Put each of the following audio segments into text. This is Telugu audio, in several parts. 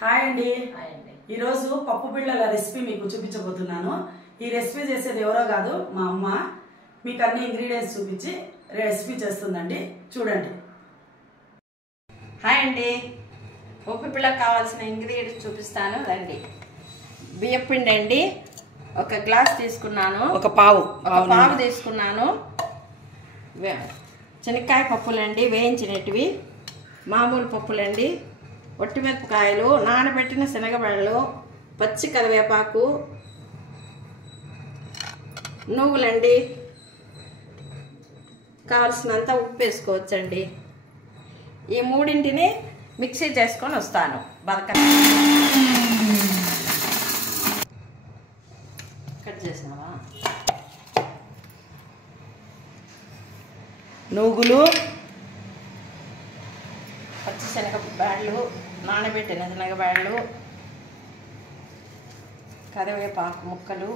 హాయ్ అండి. ఈ రోజు పప్పు బిళ్ళల రెసిపీ మీకు చూపించబోతున్నాను. ఈ రెసిపీ చేసేది ఎవరో కాదు, మా అమ్మ. మీకు అన్ని ఇంగ్రీడియంట్స్ చూపించి రెసిపీ చేస్తుందండి, చూడండి. హాయ్ అండి. పప్పు బిళ్ళకు కావాల్సిన ఇంగ్రీడియంట్స్ చూపిస్తాను రండి. బియ్యపిండి అండి, ఒక గ్లాస్ తీసుకున్నాను. ఒక పావు తీసుకున్నాను. శనక్కాయ పప్పులండి, వేయించినటివి. మామూలు పప్పులండి, ఒట్టిమిరపకాయలు, నానబెట్టిన శనగబెడలు, పచ్చి కరివేపాకు, నువ్వులండి, కావాల్సినంత ఉప్పు వేసుకోవచ్చండి. ఈ మూడింటిని మిక్సీ చేసుకొని వస్తాను. కట్ చేసినావా? నువ్వులు, పచ్చి శనగబ్యాళ్ళు, నానబెట్టిన శనగబ్యాళ్ళు, కరివేపాకు ముక్కలు,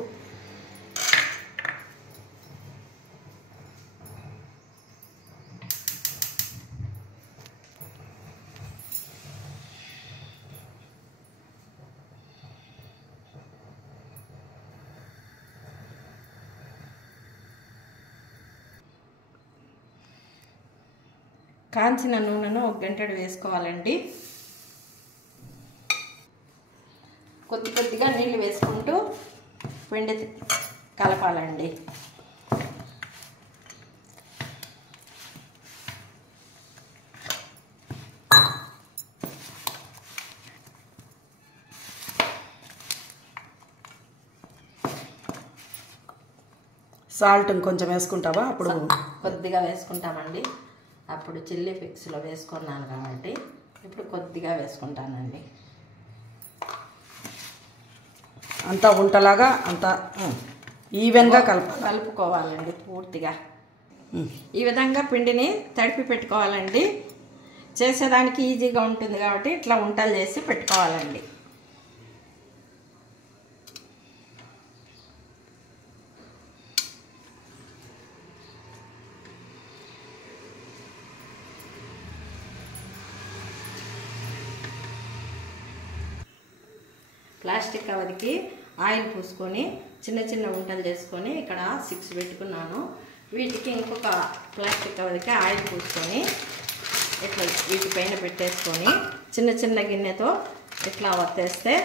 కాంచిన నూనెను ఒక గంటెడు వేసుకోవాలండి. కొద్ది కొద్దిగా నీళ్ళు వేసుకుంటూ పిండి కలపాలండి. సాల్ట్ కొంచెం వేసుకుంటావా? అప్పుడు కొద్దిగా వేసుకుంటామండి. అప్పుడు చిల్లీ ఫిక్స్లో వేసుకున్నాను కాబట్టి ఇప్పుడు కొద్దిగా వేసుకుంటానండి. అంతా ఉంటలాగా అంతా ఈవెన్గా కలుపుకోవాలండి పూర్తిగా. ఈ విధంగా పిండిని తడిపి పెట్టుకోవాలండి. చేసేదానికి ఈజీగా ఉంటుంది కాబట్టి ఇట్లా వంటలు చేసి పెట్టుకోవాలండి. ప్లాస్టిక్ కవర్కి ఆయిల్ పూసుకొని చిన్న చిన్న వంటలు చేసుకొని ఇక్కడ 6 పెట్టుకున్నాను. వీటికి ఇంకొక ప్లాస్టిక్ కవర్కి ఆయిల్ పూసుకొని ఇట్లా వీటిపైన పెట్టేసుకొని చిన్న చిన్న గిన్నెతో ఇట్లా వత్తేస్తే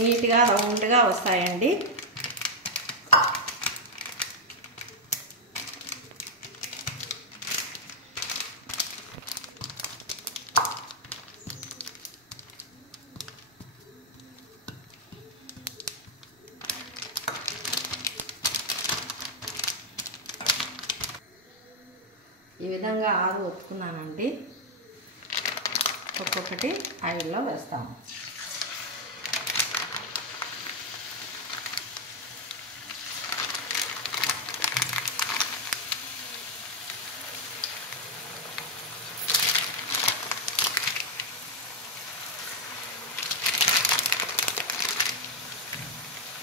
నీట్గా రౌండ్గా వస్తాయండి. ఈ విధంగా 6 ఒత్తుకున్నానండి. ఒక్కొక్కటి ఆయిల్లో వేస్తాము.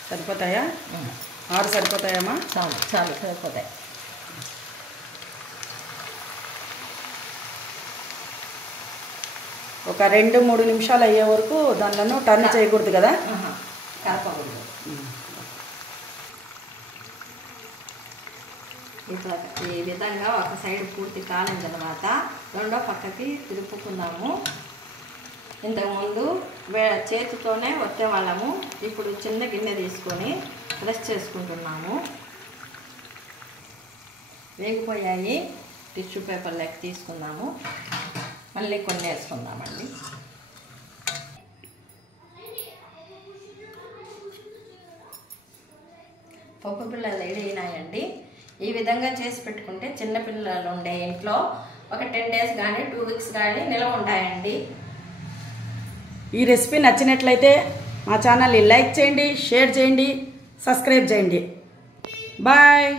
సరిపోతాయా? 6 సరిపోతాయమ్మా? చాలు చాలు సరిపోతాయి. ఒక 2-3 నిమిషాలు అయ్యే వరకు దానిలో టర్న్ చేయకూడదు కదా? కలపకూడదు. ఇట్లా ఈ విధంగా ఒక సైడ్ పూర్తి కాలిన తర్వాత రెండో పక్కకి తిరుపుకుందాము. ఇంతకుముందు చేతితోనే వచ్చేవాళ్ళము, ఇప్పుడు చిన్న గిన్నె తీసుకొని ప్రెస్ చేసుకుంటున్నాము. వేగిపోయాయి. టిష్యూ పేపర్ లెక్క తీసుకుందాము. మళ్ళీ కొన్ని వేసుకుందామండి. పప్పు పిల్లలు రెడీ అయినాయండి. ఈ విధంగా చేసి పెట్టుకుంటే చిన్నపిల్లలు ఉండే ఇంట్లో ఒక 10 డేస్ కానీ 2 వీక్స్ కానీ నిల్వ ఉంటాయండి. ఈ రెసిపీ నచ్చినట్లయితే మా ఛానల్ని లైక్ చేయండి, షేర్ చేయండి, సబ్స్క్రైబ్ చేయండి. బాయ్.